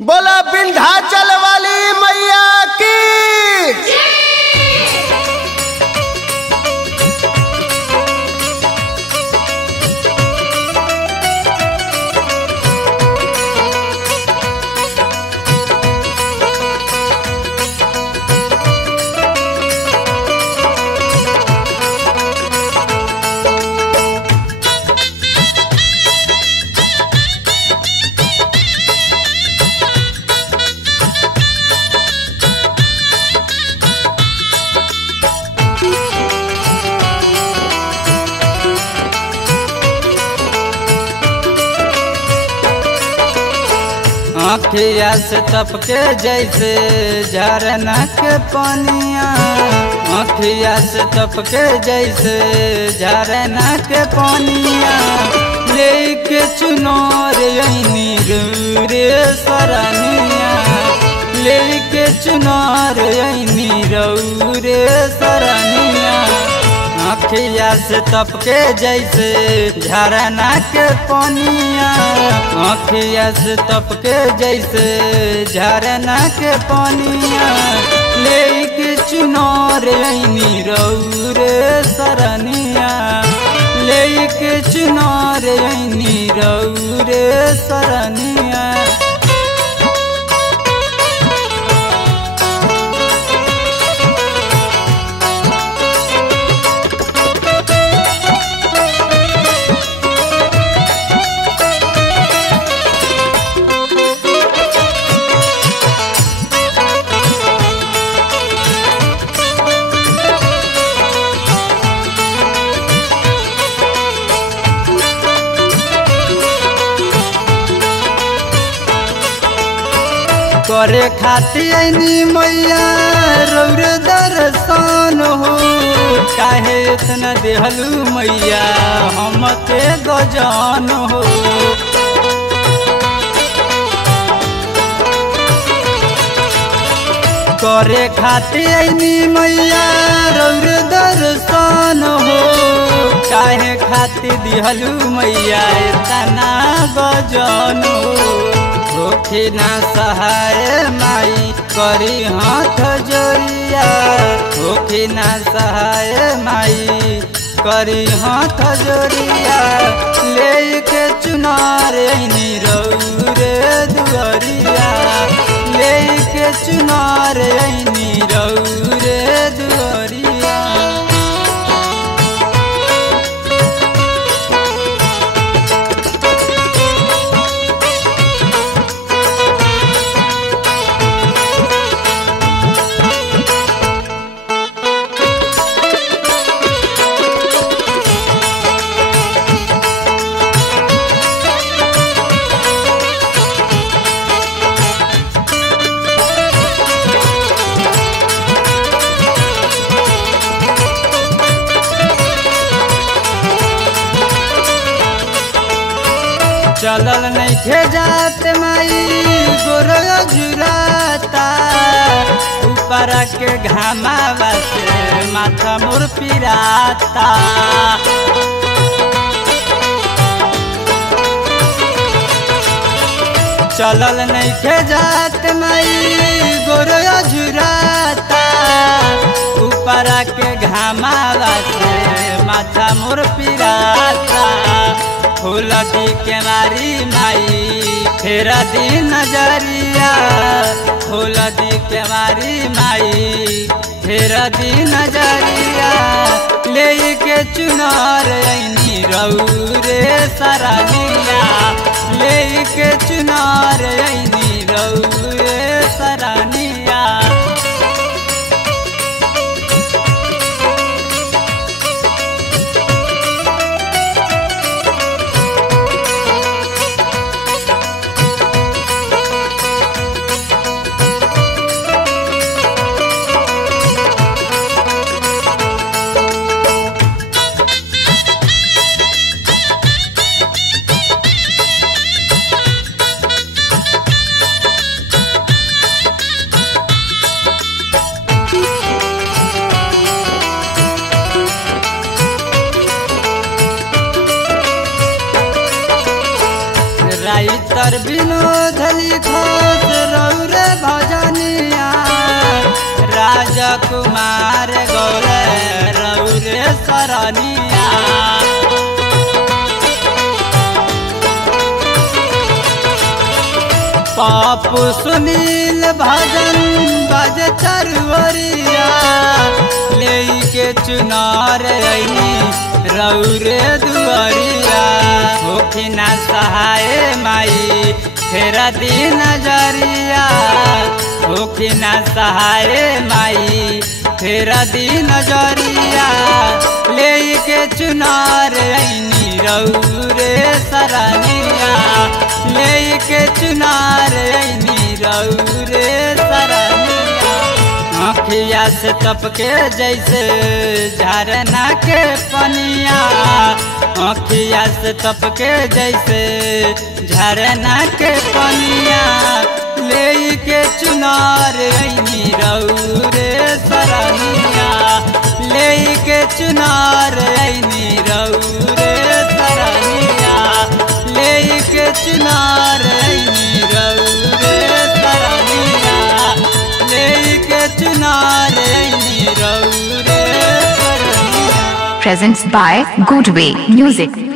बोला विंध्याचल वाली मैया की। आँखिया से टपके जैसे झरना के पानिया, आँखिया से टपके जैसे झरना के पानिया, लेके चुनौर यही रे सरनिया, लेके चुनौर यही रे सरनिया। आँखिया से टपके जैसे झरना के पानिया, आँखिया से टपके जैसे झरना के पानिया, लेके चुनौर यही रे सरनिया, लेके चुनौर यही रे सरनिया। करे खातिर मैया रौर दर्शन हो, काहे इतना देहलू मैया हमके गजान हो। करे खातिर मैया रौर दर्शन हो, काहे खातिर दिहलू मैया इतना गजान हो। होखी ना सहाय माई करी हाथ जोड़िया, होखी ना सहाय माई करी हाथ जोड़िया, लेके चुनार रे दुआरिया, लेके चुनार रे दुआरिया। चलल नहीं खे जात माई गोरया जुराता, ऊपर के घामावा से माथा मोर पिराता। चलल नहीं खे जात माई गोरया जुराता, ऊपर के घामावा से माथा मोर पिराता। फूल दी के मारी माई फेरा दी नजरिया, फूल दी के मारी माई फेरा दी नजरिया, लेके चुनार यही रे सरनिया, लेके चुनार यही रे सरनिया। राइटर विनोद लिखोस रौरे भजनिया राजकुमार गौरे रौरे सरनिया पापू सुनील भजन बज चरवरिया लेके चुनार अइनी रौरे दुआरिया होखिना सहाय माई फेरा दी नजरिया होखिना सहाय माई फेरा दी नजरिया लेके चुनार अइनी रौरे सरनिया लेके चुनार अइनी रौरे सरनिया आँखिया से तपके जैसे झरना के पनिया आँखिया से तपके जैसे झरना के पनिया लेके चुनार अइनी रौरे सरनिया लेके चुनार अइनी रौरे सरनिया लेके चुनार अइनी रौरे सरनिया लेके चुनार अइनी रौरे सरनिया। Presents by Goodway Music.